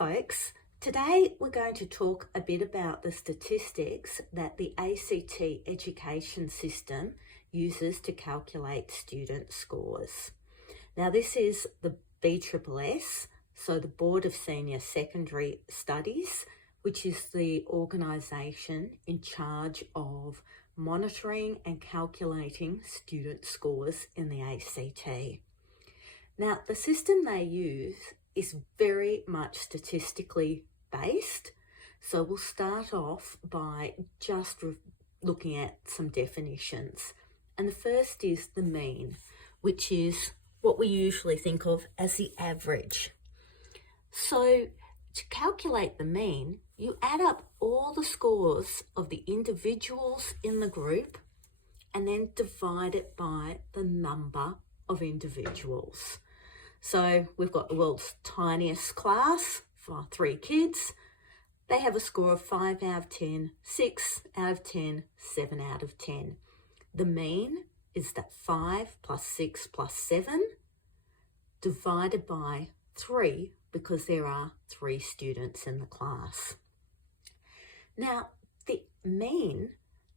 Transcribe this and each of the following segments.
folks, today we're going to talk a bit about the statistics that the ACT education system uses to calculate student scores. Now this is the BSSS, so the Board of Senior Secondary Studies, which is the organisation in charge of monitoring and calculating student scores in the ACT. Now, the system they use is very much statistically based. So we'll start off by just looking at some definitions. And the first is the mean, which is what we usually think of as the average. So to calculate the mean, you add up all the scores of the individuals in the group and then divide it by the number of individuals. So we've got the world's tiniest class for 3 kids. They have a score of 5 out of 10, 6 out of 10, 7 out of 10. The mean is that 5 plus 6 plus 7 divided by 3 because there are 3 students in the class. Now, the mean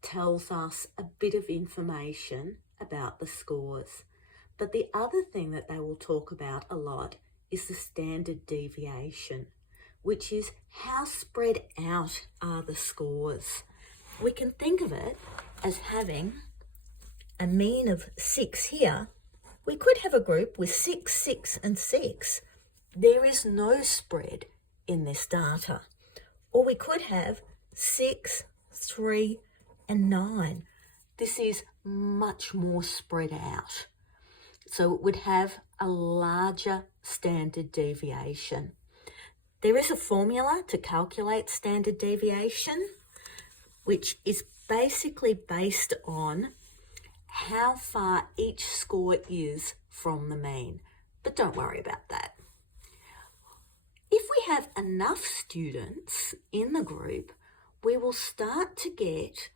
tells us a bit of information about the scores. But the other thing that they will talk about a lot is the standard deviation, which is how spread out are the scores. We can think of it as having a mean of 6 here. We could have a group with 6, 6 and 6. There is no spread in this data. Or we could have 6, 3 and 9. This is much more spread out. So it would have a larger standard deviation. There is a formula to calculate standard deviation, which is basically based on how far each score is from the mean. But don't worry about that. If we have enough students in the group, we will start to get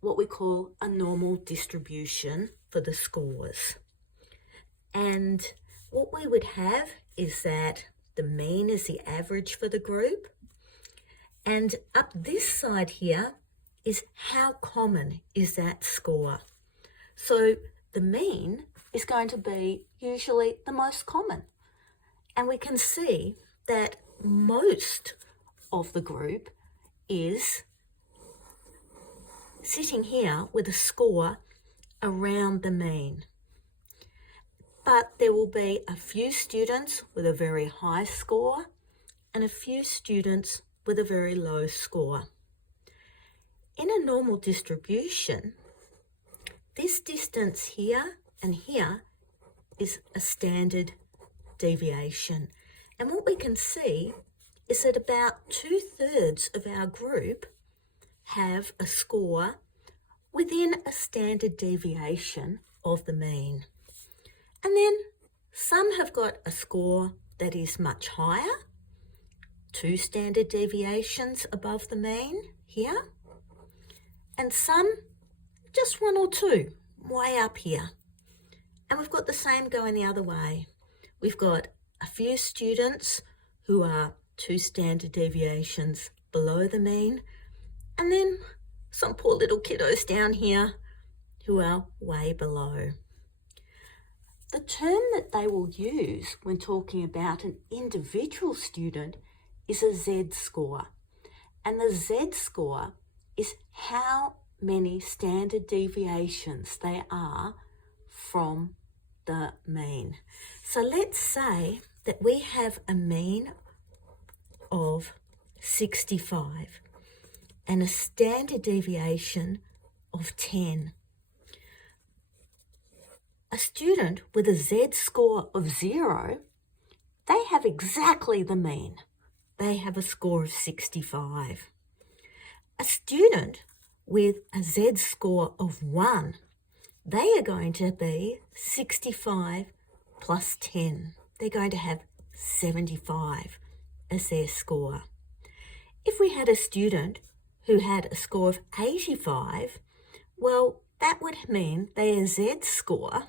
what we call a normal distribution for the scores. And what we would have is that the mean is the average for the group. And up this side here is how common is that score. So the mean is going to be usually the most common. And we can see that most of the group is sitting here with a score around the mean. But there will be a few students with a very high score and a few students with a very low score. In a normal distribution, this distance here and here is a standard deviation. And what we can see is that about 2/3 of our group have a score within a standard deviation of the mean. And then some have got a score that is much higher, 2 standard deviations above the mean here, and some just 1 or 2 way up here. And we've got the same going the other way. We've got a few students who are 2 standard deviations below the mean, and then some poor little kiddos down here who are way below. The term that they will use when talking about an individual student is a Z-score. And the Z-score is how many standard deviations they are from the mean. So let's say that we have a mean of 65 and a standard deviation of 10. A student with a Z-score of 0, they have exactly the mean. They have a score of 65. A student with a Z-score of 1, they are going to be 65 plus 10. They're going to have 75 as their score. If we had a student who had a score of 85, well, that would mean their Z-score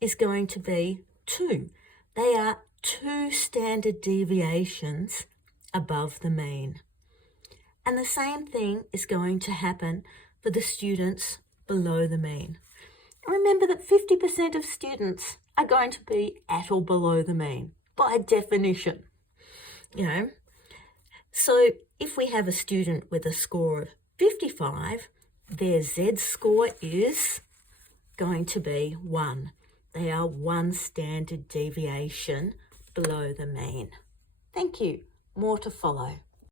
is going to be 2. They are 2 standard deviations above the mean. And the same thing is going to happen for the students below the mean. Remember that 50% of students are going to be at or below the mean by definition. So if we have a student with a score of 55, their Z score is going to be 1. They are 1 standard deviation below the mean. Thank you. More to follow.